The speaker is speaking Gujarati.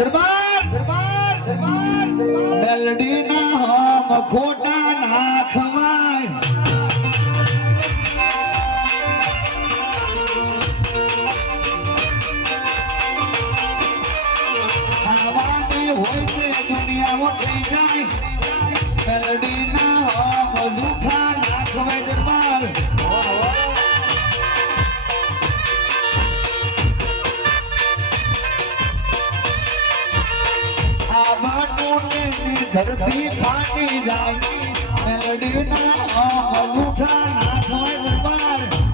દરબાર દરબાર દરબાર મેલડી ના હમ ખોટા નાખવાય ખાવાની હોય છે દુનિયામાં થઈ જાય મેલડી ના હમ જૂઠા નાખવાય દરબાર धरती फाटी जाए मेलडी ना जूठा नाथ दरबार